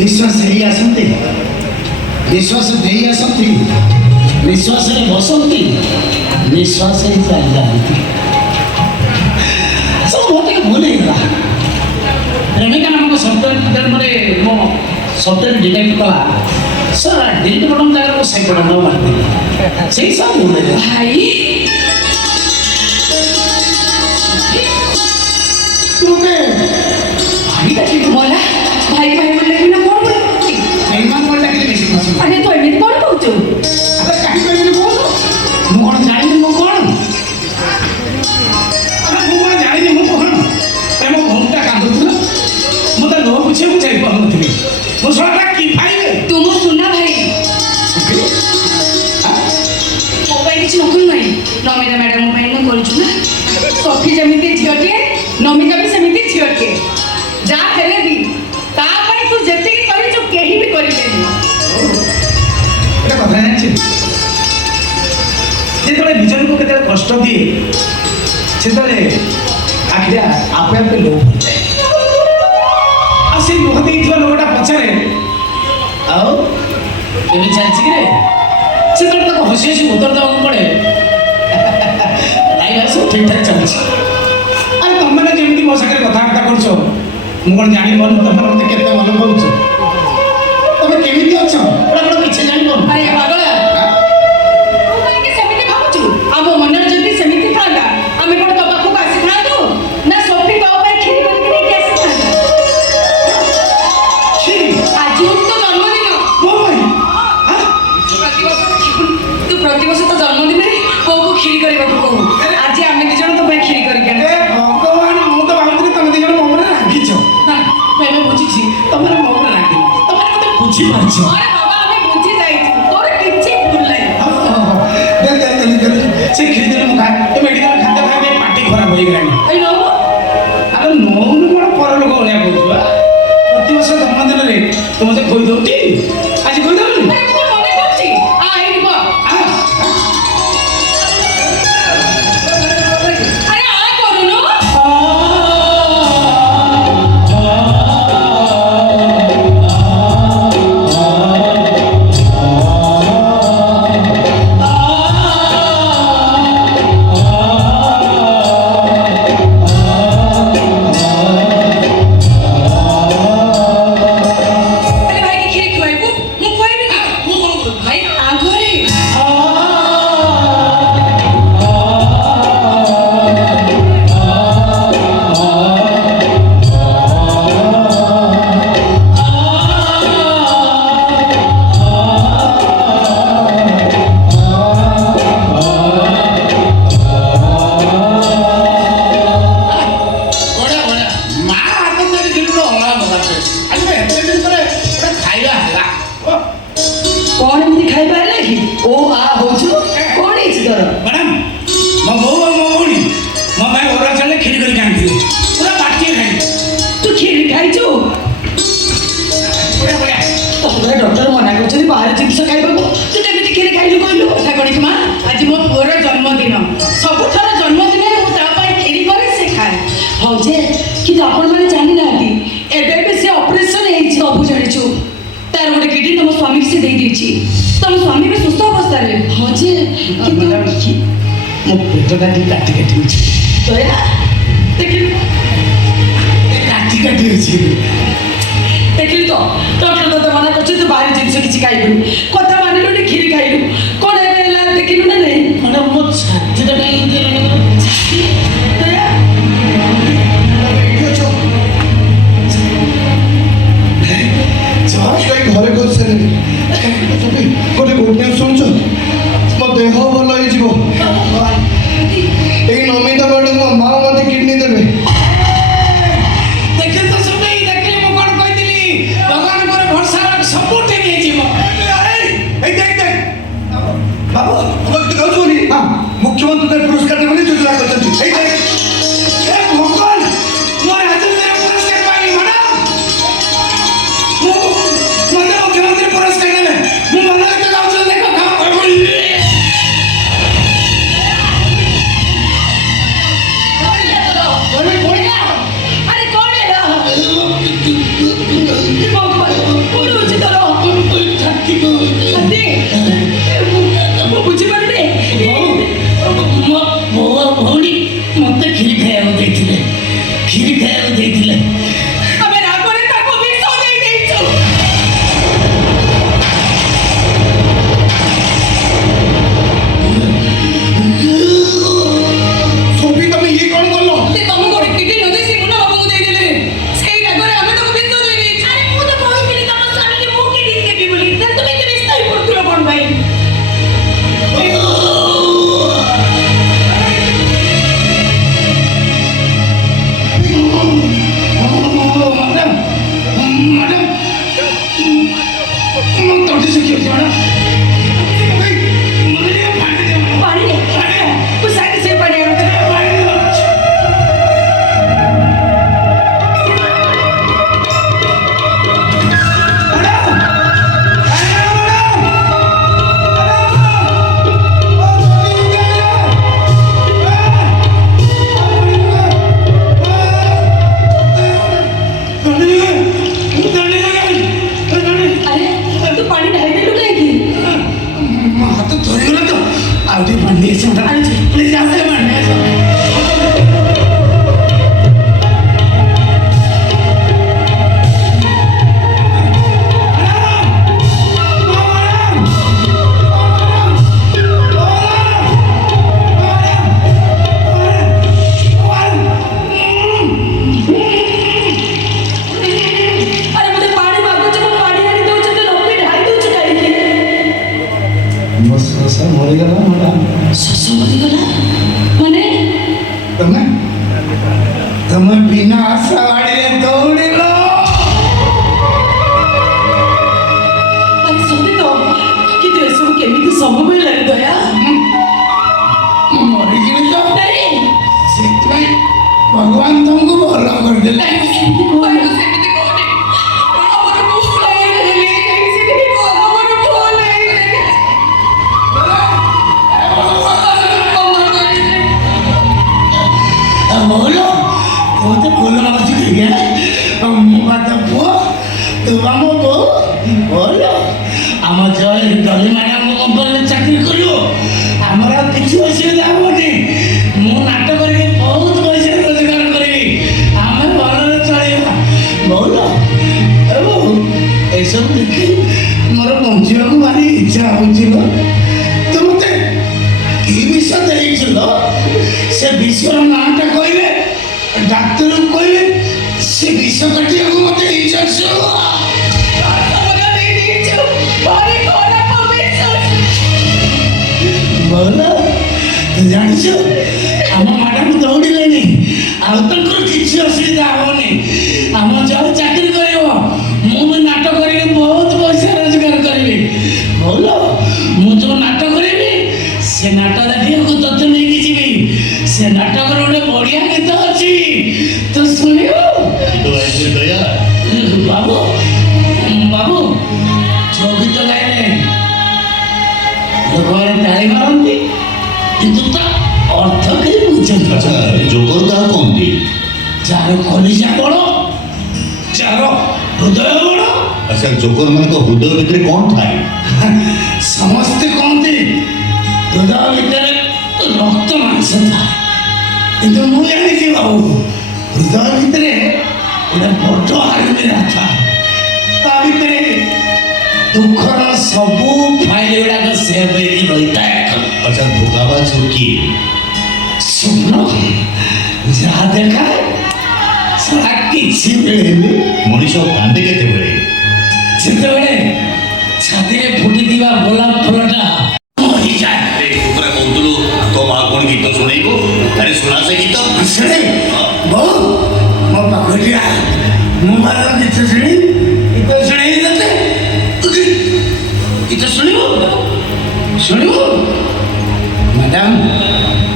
विश्वास ही आसती विश्वास दे आसती विश्वास बसती विश्वास ही चली जाती सब बहुत भूल होगा प्रेमिका नामक सफ्टवेयर में मो सफ्टवेयर डिटेक्ट कला सर डिलीट बटन जगह को सेट बटन मारती सही सब भूल है भाई तुमने भाई का ठीक बोला भाई भाई बोले कि ना कौन बोले प्रेमा बोल लगे बेसी मस अरे तो एमिति कौन कहू अरे काहे कहले बोल मु कोन जानि मु कोन अरे मु कोन जानि मु कोन प्रेम घंटा कांदुथला मु त लो पूछे मु जाई पाउनथि मु सोटा की फाइले तुम सुना भाई ମୋ ପାଇଁ କିଛି ନକରୁ ନାହିଁ ନମିତା ମ୍ୟାଡ଼ାମ ପାଇଁ ମୁଁ କରୁଛୁ ନା ସଫି ଯେମିତି ଝିଅଟିଏ ନମିତା ବି ସେମିତି ଝିଅଟିଏ ଯାହା ହେଲେ ବି ତା ପାଇଁ ତୁ ଯେତିକି କରିଛୁ କେହି ବି କରିବେନି এটা কথা জানছি যেতবে বিজয়କୁ কেতে কষ্ট দিয়ে সেতবে আখিরা আপে আপে লোভ হয়ে আর সেই লোভ ଦେଇଥିବା ଲୋକଟା ପଛରେ ଆଉ କେବେ ଚାଲିଛି କି ରେ ସେତେବେଳେ ତାକୁ ହସି ହସି ଉତ୍ତର ଦେବାକୁ ପଡ଼େ ଲାଇଫ୍ ସବୁ ଠିକ୍ ଠାକ୍ ଚାଲିଛି ଆରେ ତମମାନେ ଯେମିତି ମୋ ସାଙ୍ଗରେ କଥାବାର୍ତ୍ତା କରୁଛ ମୁଁ କ'ଣ ଜାଣିପାରୁନି ତମେ ମୋତେ କେତେ ଭଲ ପାଉଛ ତମେ କେମିତି ଅଛ ଏଇଟା କ'ଣ କିଛି ଜାଣିପାରୁନି ଆରେ ପାଗଳ ତୁ କାହିଁକି ସେମିତି ଭାବୁଛୁ ଆମ ମନରେ ଯଦି ସେମିତି ଥାନ୍ତା ଆମେ କ'ଣ ତୋ ପାଖକୁ ଆସିଥାନ୍ତୁ ନା ସଫି ତୋ ପାଇଁ କ୍ଷୀରି କରିକି ନେଇକି ଆସିଥାନ୍ତା ଆଜି ତୋ ଜନ୍ମଦିନ ମୋ ପାଇଁ ତୁ ପ୍ରତିବର୍ଷ ତୋ ଜନ୍ମଦିନରେ କୋଉକୁ କ୍ଷୀରି କରିବାକୁ କହୁ ଆଜି ଆମେ ଦି ଜଣ ତୋ ପାଇଁ କ୍ଷୀରି କରିକି ଆଣିଛୁ ଭଗବାନ ମୁଁ ତ ଭାବୁଥିଲି ତମେ ଦି ଜଣ ମୋ ଉପରେ ରାଗିଛ ମୁଁ ବୁଝିଛି ତମେ ମୋ ଉପରେ ରାଗିନ ତମେ ମୋତେ ବୁଝିପାରିଛ ଆରେ ବାବା ଆମେ ବୁଝି ଯାଇଛୁ ତୋର କିଛି ଭୁଲ ନାହିଁ ସେ କ୍ଷୀରି ଦେଲେ ମୁଁ ଖାଏ ଏ ମେଡ଼ିକାଲ ଖାଦ୍ୟ ଖାଇ ଖାଇ ପାଟି ଖରାପ ହେଇଗଲାଣି ଏଇ ନବୁ ଆରେ ନଉନୁ କ'ଣ ପର ଲୋକ ଭଳିଆ କହୁଛୁ ପ୍ରତିବର୍ଷ ଜନ୍ମଦିନରେ ତୁ ମୋତେ ଖୋଇଦେଉଟି ଆଜି ଖୋଇଦେବୁନି ଆରେ ମୁଁ ମନେ କରୁଛି ଏଇଠି ବସ ଆରେ କରୁନୁ ଆରେ ଭାଇ କ୍ଷୀରି ଖୁଆଇବୁ ମୁଁ ଖୁଆଇବି ନା ଭାଇ ଆଗରେ ବଢ଼ିଆ ବଢ଼ିଆ ମା ହାତ ତିଆରି କ୍ଷୀରିର ଅଲଗା ପ୍ରକାର ଟେଷ୍ଟ ଆଜି ଏତେ ଦିନ ପରେ ଗୋଟେ ଖାଇବା ହେଲା କଣ ଏମିତି ଖାଇବା ହେଲା କି ଓ ଆ ହଉଛୁ କଣ ହେଇଛି ତୋର ମ୍ୟାଡ଼ାମ୍ ମୋ ବୋଉ ଆଉ ମୋ ଭଉଣୀ ମୋ ପାଇଁ ଅରୁଆ ଚାଉଳ କ୍ଷୀରି କରିକି ଆଣିଥିଲେ ପୁରା ପାଟିଏ ଖାଇ ତୁ କ୍ଷୀରି ଖାଇଛୁ ବଢ଼ିଆ ବଢ଼ିଆ ତୋର ଡକ୍ଟର ମନା କରୁଛନ୍ତି ବାହାର ଜିନିଷ ଖାଇବାକୁ ତୁ କେମିତି କ୍ଷୀରି ଖାଇଲୁ କହିଲୁ କଥା କଣ କି ମା ଆଜି ମୋ ପୁଅର ଜନ୍ମଦିନ ସବୁଥର ଜନ୍ମଦିନରେ ମୁଁ ତା ପାଇଁ କ୍ଷୀରି କରେ ସେ ଖାଏ ହଉ ଯେ କିନ୍ତୁ ଆପଣମାନେ ଜାଣିନାହାନ୍ତି ଏବେ ବି ସେ ଅପରେସନ ହେଇଛି ସବୁ ଜାଣିଛୁ ତାର ଗୋଟେ କିଡନୀ ତମ ସ୍ୱାମୀକି ସେ ଦେଇଦେଇଛି ତମ ସ୍ୱାମୀ ବି ସୁସ୍ଥ ଅବସ୍ଥାରେ ହଁ ଯେ କିନ୍ତୁ ମୋ ପେଟଟା ଟିକେ କାଟି କାଟି ଅଛି ଦୟା ଦେଖିଲୁ କାଟି କାଟି ଅଛି ଦେଖିଲୁ ତ ଡକ୍ଟର ତତେ ମନା କରୁଛି ତୁ ବାହାର ଜିନିଷ କିଛି ଖାଇବୁନି କଥା ମାନିଲୁନି କ୍ଷୀରି ଖାଇଲୁ କଣ ଏବେ ହେଲା ଦେଖିଲୁ ନା ନାହିଁ ମାନେ ମୋ ଛାତିଟା କାହିଁକି ଦୟା ଘରେ କରିସାରିଲେଣି ଗୋଟେ ଗୁଡ୍ ନ୍ୟୁଜ୍ ଶୁଣୁଛ ମୋ ଦେହ ଭଲ ହେଇଯିବ ଏଇ ନମିତା ମ୍ୟାଡ଼ାମ ମା ମୋତେ କିଡନୀ ଦେବେ ଦେଖିଲି ତ ସୁମି ଦେଖିଲି ମୁଁ କ'ଣ କହିଥିଲି ଭଗବାନ ମୋର ଭରସା ସବୁ ଠିକ୍ ହେଇଯିବ ଏଇ ଦେখ ବାବୁ ମୁଖ୍ୟମନ୍ତ୍ରୀ ପୁରସ୍କାର ଦେବେ ବୋଲି ଯୋଜନା କରିଛନ୍ତି ମରିଗଲା ମ୍ୟାଡ଼ାମ। ଶଶ ମରିଗଲା ମାନେ ତମେ ତମେ ବିନା ଆଶା ବାଡ଼ିରେ ଦୌଡ଼ିଲ। ଆରେ ସତେ ତ କିନ୍ତୁ ଏସବୁ କେମିତି ସମ୍ଭବ ହେଲାଣି ଦୟା? ମୁଁ ମରିଯିବି ତ ନାଇଁ ସେଥିପାଇଁ ଭଗବାନ ତମକୁ ଭଲ କରିଦେଲେ। ସେମିତି କୁହନି ସେମିତି କୁହନି ଆମର ଭୁଲ ହେଇଗଲି ସେମିତି କୁହ ଆମର ଭୁଲ ହେଇଗଲି ବୋଲ ତୁ ତ ଭଲ ମାରୁଛୁ ଟିକେ ମୁଁ ବାଦ ପୁଅ ତୁ ଆମ ବୋଉ ବୋଲ ଆମ ଜୟ ଡଲି ମ୍ୟାଡ଼ାମ କମ୍ପାନୀରେ ଚାକିରି କରିବ ଆମର ଆଉ କିଛି ଅସୁବିଧା ହବନି। ମୁଁ ନାଟ କରିକି ବହୁତ ପଇସା ରୋଜଗାର କରିବି ଆମେ ଭଲରେ ଚଳିବା ବୋଲ ବୋଉ ଏସବୁ ଦେଖି ମୋର ବଞ୍ଚିବାକୁ ଭାରି ଇଚ୍ଛା ହଉଛି ଲୋ। ତୁ ମତେ କି ବିଷ ଦେଇଥିଲ ସେ ବିଷର ନାଁଟା କହିଲେ ଡାକ୍ତରକୁ କହିଲେ ସେ ବିଷ କାଟିବାକୁ ମତେ ଇଞ୍ଜେକ୍ସନ ଭଲ ତୁ ଜାଣିଛୁ ଆମ ମ୍ୟାଡ଼ାମ ଦୌଡ଼ିଲେଣି ଆଉ ତାଙ୍କର କିଛି ଅସୁବିଧା ହବନି। ଆମ ଜୟ ଚାକିରି କରିବ ମୁଁ ବି ନାଟ କରିକି ବହୁତ ପଇସା ରୋଜଗାର କରିବି। ଭଲ ମୁଁ ଯୋଉ ନାଟ କରିବି ସେ ନାଟ ଦେଖିବାକୁ ତତେ ନେଇକି ଯିବି। ସେ ନାଟକର ଗୋଟେ ବଢିଆ ଗୀତ ଅଛି ତୁ ଶୁଣିବୁ। ବାବୁ ବାବୁ ଯୋଉ ଗୀତ ଗାଇଲେ ଲୋକମାନେ ତାଳି ମାରନ୍ତି କିନ୍ତୁ ତା ଅର୍ଥ କେହି ବୁଝନ୍ତି। ଆଚ୍ଛା ଜୋକର କାହା କହନ୍ତି? ଯାହାର କଲିଜା ବଡ଼ ଯାହାର ହୃଦୟ ବଡ଼। ଆଚ୍ଛା ଜୋକର ମାନଙ୍କ ହୃଦୟ ଭିତରେ କ'ଣ ଥାଏ? ସମସ୍ତେ କହନ୍ତି ହୃଦୟ ଭିତରେ ରକ୍ତ ମାଂସ ଥାଏ କିନ୍ତୁ ମୁଁ ଜାଣିଛି ବାବୁ ହୃଦୟ ଭିତରେ ଗୋଟେ ବଡ଼ ଆଲମିରା ଥାଏ। ତା ଭିତରେ ଦୁଃଖର ସବୁ ଫାଇଲ ଗୁଡ଼ାକ ସେଭ୍ ହେଇକି ରହିଥାଏ। ଆଚ୍ଛା ଧୋକାବାଜ କିଏ? ସ୍ୱପ୍ନ ଯାହା ଦେଖାଏ ସେଟା କିଛି ମିଳେନି। ମଣିଷ କାନ୍ଦେ କେତେବେଳେ? ଯେତେବେଳେ ଛାତିରେ ଫୁଟିଥିବା ଗୋଲାପ ଫୁଲଟା ମରିଯାଏ। କହୁଥିଲୁ ତୋ ମା କ'ଣ ଗୀତ ଶୁଣେଇବ? ଆରେ ଶୁଣା ସେ ଗୀତ। ଶୁଣେ ବୋଉ ମୋ ପାଖରେ ଆ ମୁଁ ବାହାର ଗୀତ ଶୁଣି ଗୀତ ଶୁଣେଇ ତତେ ଗୀତ ଶୁଣିବୁ ଶୁଣିବୁ ମ୍ୟାଡ଼ାମ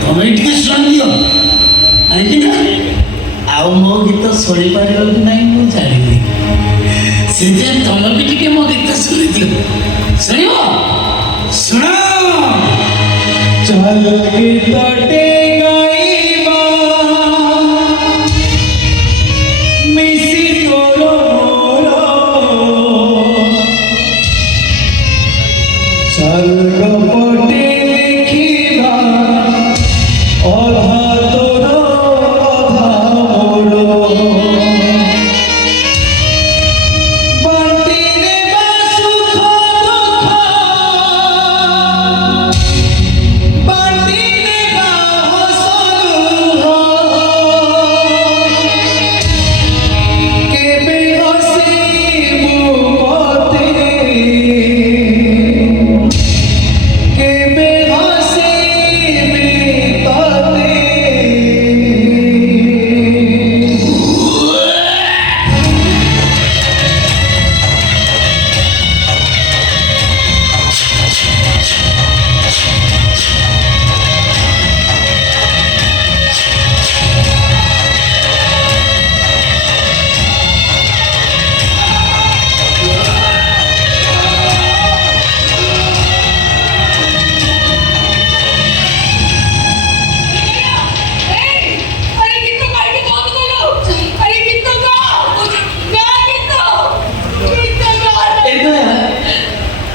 ତମେ ଟିକେ ଶୁଣିଦିଅ କାହିଁକି ନା ଆଉ ମୋ ଗୀତ ଶୁଣିପାରିବ କି ନାହିଁ ମୁଁ ଜାଣିନି। ସେଥିପାଇଁ ତମେ ବି ଟିକେ ମୋ ଗୀତ ଶୁଣିଦିଅ। ଶୁଣିବ ଶୁଣ ଚାଲ ଗୀତଟେ ଗାଇବା ମିଶି ତୋର ମୋର ଚାଲ ପଟେ ଲେଖିବା ଅଧା ତୋର ଅଧା ମୋର ବାଣ୍ଟି ନେବା ସୁଖ ଦୁଃଖ ବାଣ୍ଟି ନେବା ହସ ଲୁହ କେବେ ହସିବୁ ମତେ କେବେ ହସିବି ତତେ।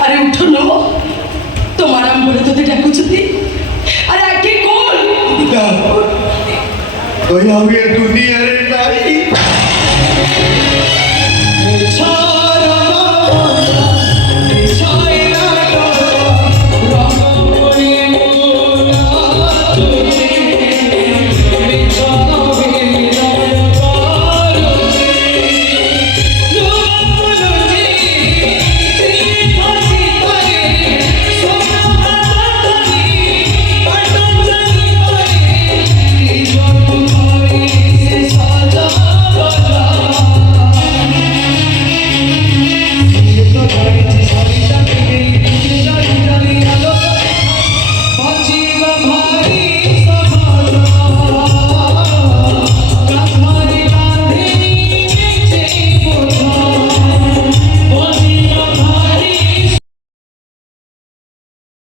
अरे उठो नो तुम्हारा मुझे तो डाकुछती। अरे आके कौन कोई अभी दुनिया रे नहीं